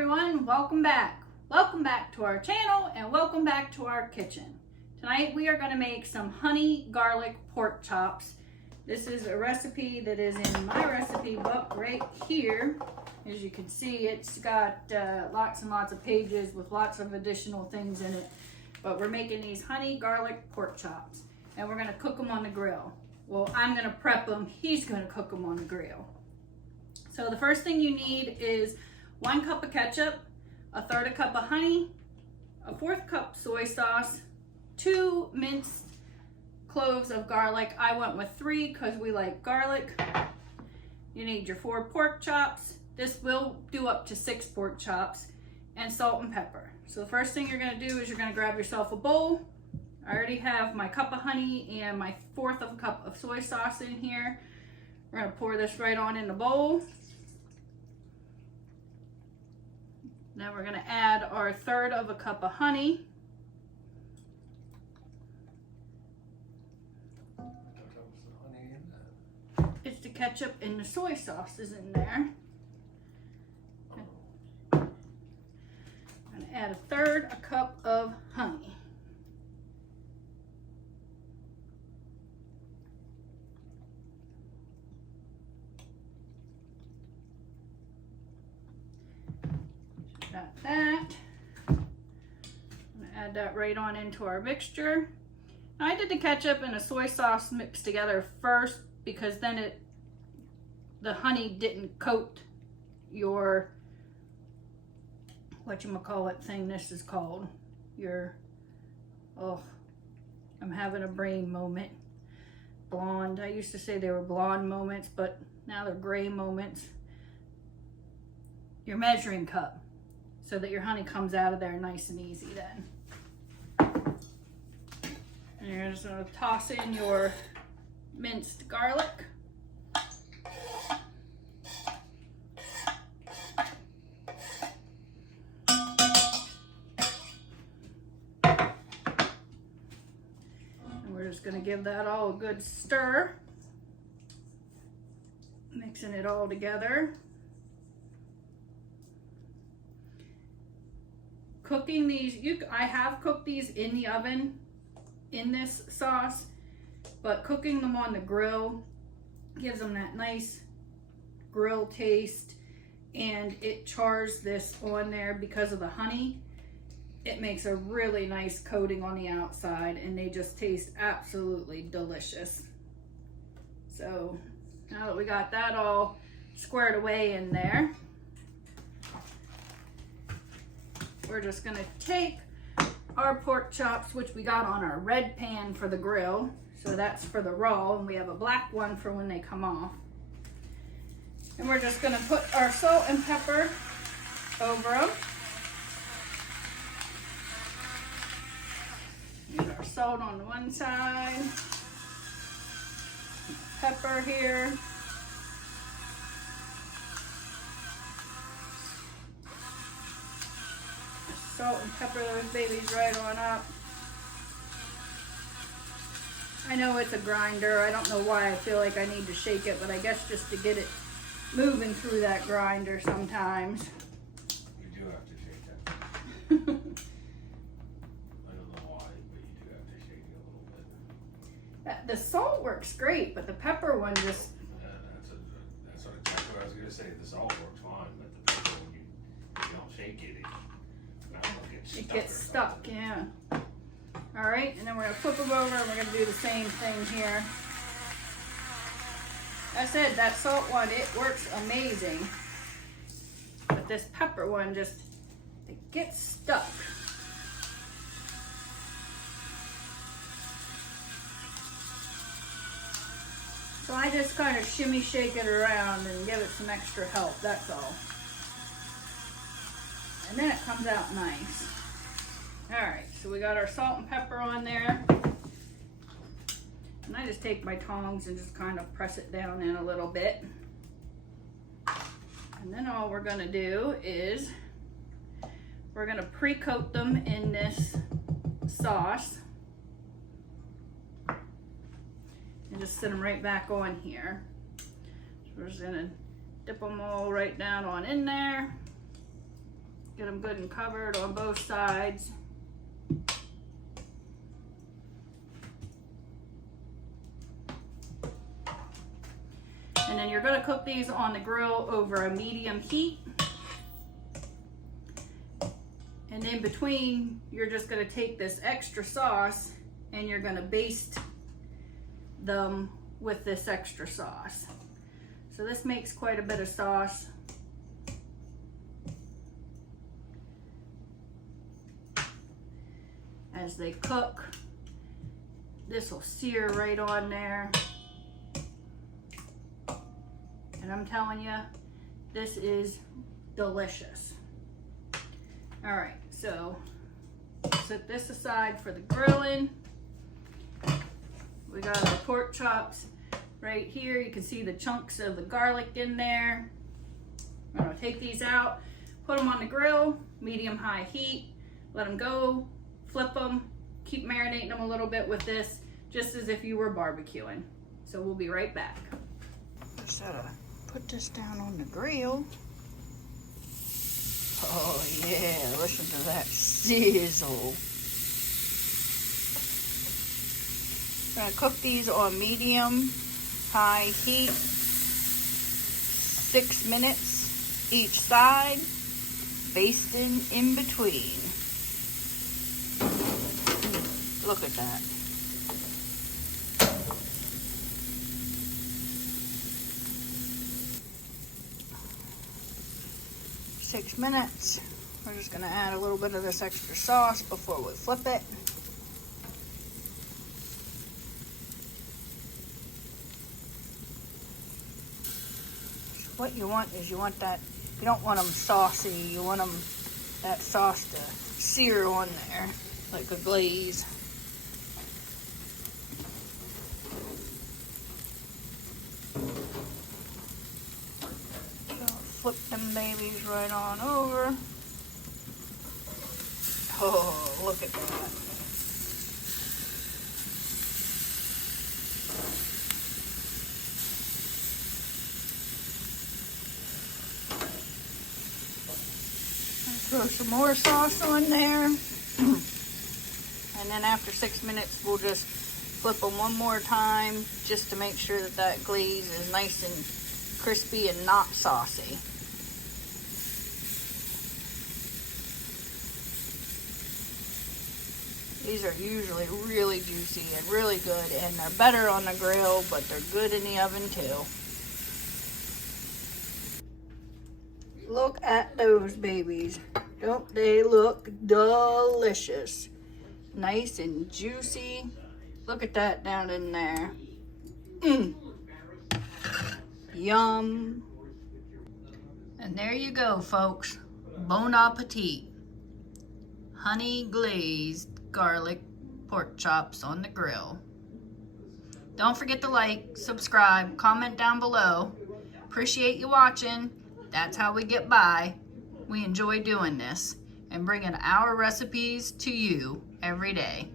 everyone, welcome back. Welcome back to our channel and welcome back to our kitchen. Tonight we are going to make some honey garlic pork chops. This is a recipe that is in my recipe book right here. As you can see, it's got lots and lots of pages with lots of additional things in it. But we're making these honey garlic pork chops and we're going to cook them on the grill. Well, I'm going to prep them. He's going to cook them on the grill. So the first thing you need is 1 cup of ketchup, 1/3 cup of honey, 1/4 cup soy sauce, 2 minced cloves of garlic. I went with 3 because we like garlic. You need your 4 pork chops. This will do up to 6 pork chops, and salt and pepper. So the first thing you're going to do is you're going to grab yourself a bowl. I already have my cup of honey and my 1/4 of a cup of soy sauce in here. We're going to pour this right on in the bowl. Now we're going to add our 1/3 of a cup of honey. It's the ketchup and the soy sauce is in there. I'm going to add 1/3 a cup of honey. Got that. I'm gonna add that right on into our mixture. I did the ketchup and the soy sauce mixed together first because then the honey didn't coat your whatchamacallit thing this is called. I'm having a brain moment. Blonde. I used to say they were blonde moments, but now they're gray moments. Your measuring cup, so that your honey comes out of there nice and easy then. And you're just going to toss in your minced garlic. And we're just going to give that all a good stir. Mixing it all together. Cooking these, I have cooked these in the oven in this sauce, but cooking them on the grill gives them that nice grill taste, and it chars this on there because of the honey. It makes a really nice coating on the outside, and they just taste absolutely delicious. So now that we got that all squared away in there, we're just gonna take our pork chops, which we got on our red pan for the grill. So that's for the raw, and we have a black one for when they come off. And we're just gonna put our salt and pepper over them. Use our salt on the one side, pepper here. Salt and pepper those babies right on up. I know it's a grinder. I don't know why I feel like I need to shake it, but I guess just to get it moving through that grinder sometimes. You do have to shake that. I don't know why, but you do have to shake it a little bit. The salt works great, but the pepper one just... That's exactly what I was going to say. The salt works fine, but the pepper, when you don't shake it, it gets stuck, yeah. All right, and then we're gonna flip them over and we're gonna do the same thing here. I said that salt one, it works amazing. But this pepper one it gets stuck. So I just kind of shimmy shake it around and give it some extra help, that's all. And then it comes out nice. All right, so we got our salt and pepper on there. And I just take my tongs and just kind of press it down in a little bit. And then all we're gonna do is we're gonna pre-coat them in this sauce. And just set them right back on here. So we're just gonna dip them all right down on in there. Get them good and covered on both sides. And then you're going to cook these on the grill over a medium heat. And in between, you're just going to take this extra sauce and you're going to baste them with this extra sauce. So this makes quite a bit of sauce. As they cook, this will sear right on there. And I'm telling you, this is delicious. All right, so set this aside for the grilling. We got our pork chops right here. You can see the chunks of the garlic in there. I'm gonna take these out, put them on the grill, medium-high heat, let them go, flip them, keep marinating them a little bit with this, just as if you were barbecuing. So we'll be right back. Just gotta put this down on the grill. Oh yeah, listen to that sizzle. I'm gonna cook these on medium-high heat, 6 minutes each side, basting in between. Look at that. Six minutes. We're just gonna add a little bit of this extra sauce before we flip it. What you want is you want that, you don't want them saucy, you want them, that sauce to sear on there like a glaze. So flip them babies right on over. Oh, look at that. Throw some more sauce on there. And then after 6 minutes, we'll just flip them one more time just to make sure that that glaze is nice and crispy and not saucy. These are usually really juicy and really good, and they're better on the grill, but they're good in the oven too. Look at those babies. Don't they look delicious? Nice and juicy. Look at that down in there. Yum. And there you go, folks. Bon appetit. Honey glazed garlic pork chops on the grill. Don't forget to like, subscribe, comment down below. Appreciate you watching. That's how we get by. We enjoy doing this and bringing our recipes to you every day.